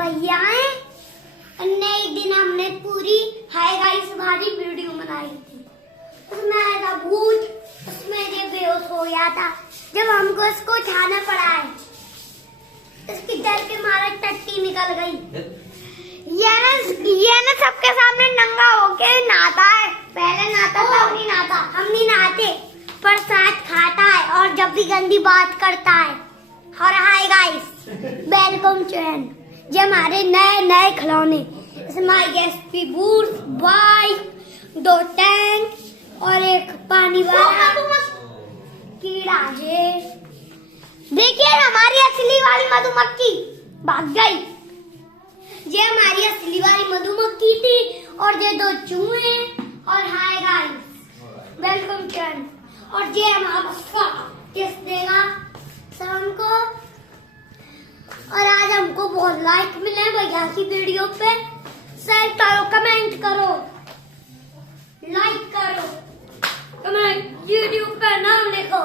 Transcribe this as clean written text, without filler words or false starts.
भैया हैं। एक दिन हमने पूरी हाय गाइस वाली वीडियो बनाई थी। उसमें आया था भूत, उसमें ये बेहोश हो गया था। जब हमको इसको उठाना पड़ा है, इसकी डर के मारे टट्टी निकल गई। ये ना सबके सामने नंगा होके नहाता है। पहले नहाता था, अब नहीं नहाता। हम नहीं नहाते, प्रसाद खाता है और जब भी गंदी बात करता है। और हाय गाइस, वेलकम चैन। ये हमारे नए नए खिलौने, इसमें एसपी बूट्स, बाइक, 2 टैंक और एक पानी वाला कीड़ा है। देखिए हमारी असली वाली मधुमक्खी भाग गई। ये हमारी असली वाली मधुमक्खी थी और ये 2 चूहे और हाय गाइस वेलकम चैन। और ये हमारा किस देगा शाम को। और आज हमको बहुत लाइक मिले भैया की वीडियो पे। शेयर करो, कमेंट करो, लाइक करो, कमेंट, यूट्यूब पे नाम लिखो।